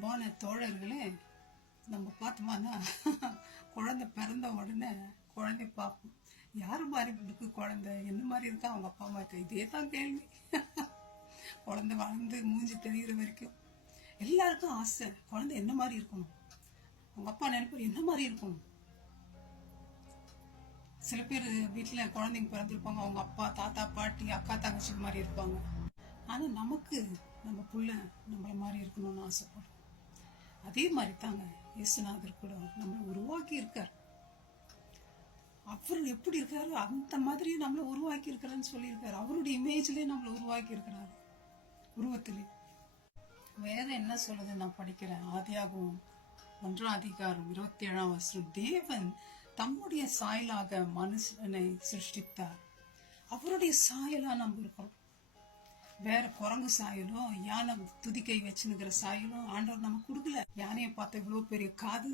அன்பான தோழர்களே, நம்ம பார்த்தோம்னா குழந்தை பிறந்த உடனே குழந்தை பார்ப்போம். யாரு மாதிரி இருக்கு குழந்தை, என்ன மாதிரி இருக்கா அவங்க அப்பா அம்மா இருக்கா, இதே தான் கேள்வி. குழந்தை வளர்ந்து மூஞ்சி தெரிகிற வரைக்கும் எல்லாருக்கும் ஆசை, குழந்தை என்ன மாதிரி இருக்கணும், அவங்க அப்பா நினைப்பார் என்ன மாதிரி இருக்கணும். சில பேர் வீட்டுல குழந்தைங்க பிறந்திருப்பாங்க, அவங்க அப்பா தாத்தா பாட்டி அக்கா தங்கச்சி மாதிரி இருப்பாங்க. ஆனா நமக்கு நம்ம புள்ள நம்மள மாதிரி இருக்கணும்னு ஆசைப்படும். அதே மாதிரி தாங்க இயேசுநாதர் கூட நம்மளை உருவாக்கி இருக்கார். அவர் எப்படி இருக்காரு அந்த மாதிரி நம்மளை உருவாக்கி இருக்கிறான்னு சொல்லியிருக்காரு. அவருடைய இமேஜ்லயே நம்மளை உருவாக்கி இருக்கிறாரு, உருவத்திலே. வேற என்ன சொல்லுது நான் படிக்கிறேன். ஆதியாகமம் 1:27 தேவன் தம்முடைய சாயலாக மனுஷனை சிருஷ்டித்தார். அவருடைய சாயலா நம்ம இருக்கிறோம். வேற குரங்கு சாயலும் யானை துதிக்கை வச்சுனுக்கிற சாயலும் ஆண்டவர் நம்ம கொடுக்கல. யானையை பார்த்த இவ்வளவு பெரிய காது,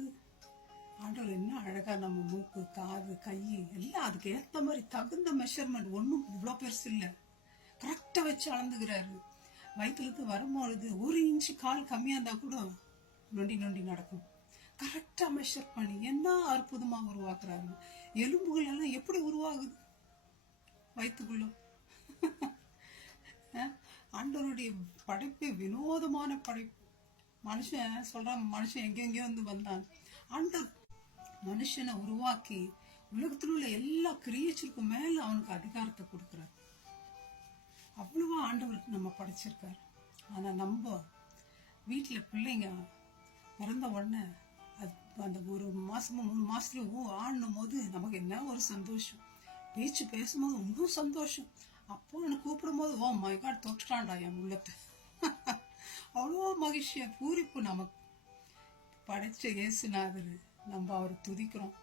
ஆண்டவர் என்ன அழகா நம்ம மூக்கு காது கை எல்லாம் அதுக்கு ஏத்த மாதிரி தகுந்த மெஷர்மெண்ட். ஒன்றும் இவ்வளோ பெருசு இல்லை, கரெக்டா வச்சு அளந்துக்கிறாரு. வயிற்றுக்கு வரும்பொழுது 1 இன்ச்சு கால் கம்மியா இருந்தா கூட நொண்டி நொண்டி நடக்கும். கரெக்டா மெஷர் பண்ணி என்ன அற்புதமா உருவாக்குறாரு. எலும்புகள் எல்லாம் எப்படி உருவாகுது வயிற்றுக்குள்ள. ஆண்டவருடைய படைப்பு வினோதமான படைப்பு. மனுஷன் சொல்றான், மனுஷன் எங்கெங்கயோ வந்து வந்தான். ஆண்டவர் மனுஷனை உருவாக்கி உலகத்தில் உள்ள எல்லா கிரியேச்சருக்கும் மேல அவனுக்கு அதிகாரத்தை கொடுக்கிறார். அவ்வளவா ஆண்டவருக்கு நம்ம படைச்சிருக்காரு. ஆனா நம்ம வீட்டுல பிள்ளைங்க பிறந்த உடனே அந்த 1 மாசமோ 3 மாசத்துல ஆடணும் போது நமக்கு என்ன ஒரு சந்தோஷம். பேச்சு பேசும்போது இன்னும் சந்தோஷம். அப்போ எனக்கு கூப்பிடும் போது ஓ மை காட் தொட்டுட்டான்டா என் உள்ளத்தை. அவ்வளோ மகிழ்ச்சியா பூரிப்பு நமக்கு. படைச்ச இயேசுநாதர் நம்ம அவரை துதிக்கிறோம்.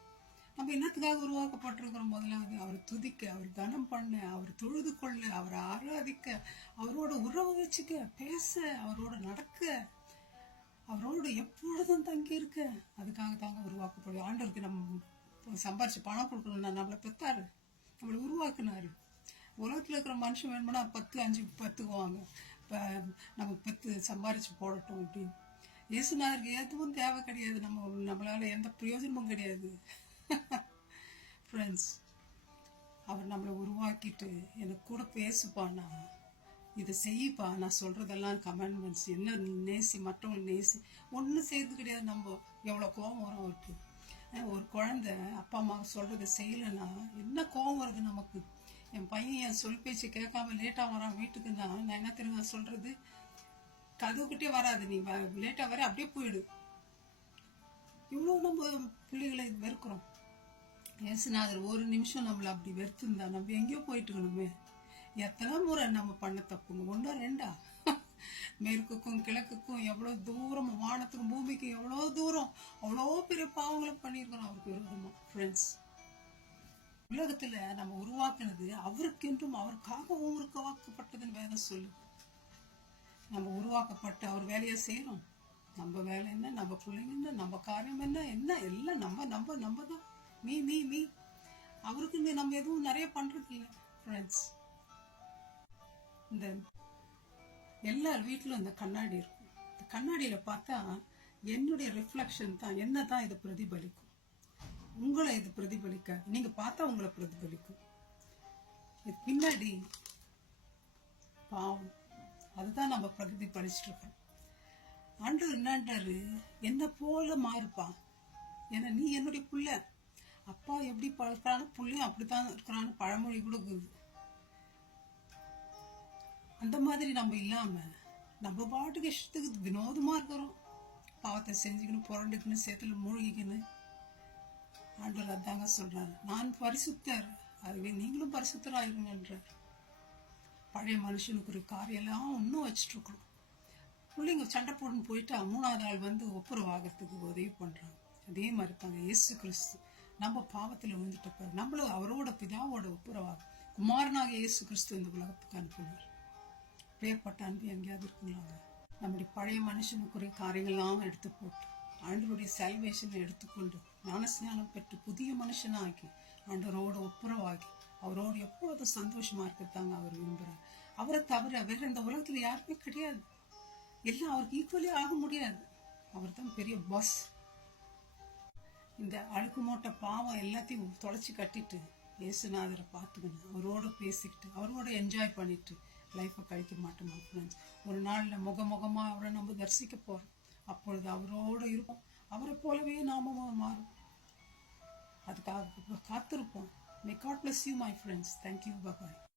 நம்ம என்னத்துக்காக உருவாக்கப்பட்டிருக்கிறோம்? முதலாவது அவரை துதிக்க, அவர் கனம் பண்ண, அவர் தொழுது கொள்ள, அவரை ஆராதிக்க, அவரோட உறவு வச்சுக்க, பேச, அவரோட நடக்க, அவரோட எப்பொழுதும் தங்கி இருக்க. அதுக்காக தாங்க உருவாக்கப்படுது. ஆண்டவருக்கு நம்ம சம்பாரிச்சு பணம் கொடுக்கணும்னா நம்மளை பெத்தாரு, நம்மளை உருவாக்குனாரு. உலகத்துல இருக்கிற மனுஷன் வேணும்னா 10 5 10 நம்ம 10 சம்பாரிச்சு போடட்டும் அப்படின்னு. இயேசுநாதருக்கு எதுவும் தேவை கிடையாது. நம்மளால எந்த பிரயோஜனமும் கிடையாது. ஃப்ரெண்ட்ஸ், அவர் நம்மளை உருவாக்கிட்டு எனக்கு கூட பேசுப்பானா, இதை செய்யப்பா, நான் சொல்றதெல்லாம் கமெண்ட்மெண்ட்ஸ் என்ன நேசி, மற்றவங்களை நேசி, ஒன்றும் செய்யறது கிடையாது. நம்ம எவ்வளோ கோபம் வரும் அவருக்கு. ஒரு குழந்தை அப்பா அம்மா சொல்றதை செய்யலைன்னா என்ன கோபம் வருது நமக்கு. என் பையன் என் சொல் பேச்சு கேட்காம லேட்டா வரான் வீட்டுக்கு, நான் என்ன தெரியுமா சொல்றது, கதவுக்கிட்டே வராது, நீ லேட்டா வர அப்படியே போயிடு. இவ்வளவு நம்ம பிள்ளைகளை வெறுக்கிறோம். இயேசுநாதர் 1 நிமிஷம் நம்மள அப்படி வெறுத்திருந்தா நம்ம எங்கேயோ போயிட்டு இருக்கணுமே. எத்தனை முறை நம்ம பண்ண தப்புங்க, 1 2 மேற்குக்கும் கிழக்குக்கும் எவ்வளவு தூரம், வானத்துக்கும் பூமிக்கும் எவ்வளவு தூரம், அவ்வளோ பெரிய பாவங்களை பண்ணியிருக்கிறோம் அவருக்கு விரோதமா. ஃப்ரெண்ட்ஸ், உலகத்துல நம்ம உருவாக்குனது அவருக்கென்றும் அவருக்காகவும் உருவாக்கப்பட்டதுன்னு வேதம் சொல்லு. நம்ம உருவாக்கப்பட்டு அவர் வேலையை செய்யறோம். நம்ம வேலை என்ன, நம்ம பிள்ளைங்க என்ன, நம்ம காரியம் என்ன, எல்லாம் நம்ம தான். நீ அவருக்கு நம்ம எதுவும் நிறைய பண்றது இல்லை. ஃப்ரெண்ட்ஸ், இந்த எல்லார் வீட்டிலும் இந்த கண்ணாடி இருக்கும். இந்த கண்ணாடியில பார்த்தா என்னுடைய ரிஃப்ளெக்ஷன் தான், என்னதான் இது பிரதிபலிக்கும். உங்களை இது பிரதிபலிக்க, நீங்க பார்த்தா உங்களை பிரதிபலிக்கும். இது பின்னாடி பாவம், அதுதான் நம்ம பிரதிபலிச்சுட்டு இருக்கோம். ஆண்டவர் என்னன்றாரு, என்ன போல மாறுப்பா, ஏன்னா நீ என்னுடைய புள்ள. அப்பா எப்படி பழக்கிறான்னு புள்ளையும் அப்படித்தான் இருக்கிறான்னு பழமொழி கூட இருக்குது. அந்த மாதிரி நம்ம இல்லாம நம்ம பாட்டுக்கு இஷ்டத்துக்கு வினோதமா இருக்கிறோம். பாவத்தை செஞ்சுக்கணும், புரண்டுக்கணும், சேத்துல மூழ்கிக்கணும். ஆண்டவர் அதாங்க சொல்றாரு, நான் பரிசுத்தர், அதுவே நீங்களும் பரிசுத்தராயிருங்கன்றார். பழைய மனுஷனுக்கு ஒரு காரியெல்லாம் இன்னும் வச்சுட்டு இருக்கணும். பிள்ளைங்க சண்டை போட்டுன்னு போயிட்டா 3வது ஆள் வந்து ஒப்புரவாகிறதுக்கு உதவி பண்றாங்க. அதே மாதிரி தாங்க இயேசு கிறிஸ்து நம்ம பாவத்துல விழுந்துட்ட பிறகு நம்மளும் அவரோட பிதாவோட ஒப்புரவாக குமாரனாக இயேசு கிறிஸ்து இந்த உலகத்துக்கு அனுப்புவார். பேர்பட்ட அன்பு எங்கேயாவது இருக்குங்களாங்க? நம்முடைய பழைய மனுஷனுக்குரிய காரியங்கள்லாம் எடுத்து போட்டு ஆண்டவருடைய சால்வேஷனை எடுத்துக்கொண்டு ஞானஸ்நானம் பெற்று புதிய மனுஷனாக்கி ஆண்டவரோட ஒப்புரவாகி அவரோட எப்பொழுதும் சந்தோஷமா இருக்கிறதாங்க அவர் விரும்புறார். அவரை தவிர வேற இந்த உலகத்துல யாருமே கிடையாது. எல்லாம் அவருக்கு ஈக்குவலி ஆக முடியாது. அவர் தான் பெரிய பாஸ். இந்த அழுக்கு மூட்டை பாவம் எல்லாத்தையும் தொலைச்சி கட்டிட்டு இயேசுநாதரை பார்த்துக்கணும், அவரோட பேசிக்கிட்டு அவரோட என்ஜாய் பண்ணிட்டு லைஃப்பை கழிக்க மாட்டோமா ஃப்ரெண்ட்ஸ்? ஒரு நாளில் முகமுகமாக அவரை நம்ம தரிசிக்க போகிறோம். அப்பொழுது அவரோடு இருப்போம், அவரை போலவே நாம மாறும். அதுக்காக காத்திருப்போம். May God bless you, my friends. Thank you. Bye-bye.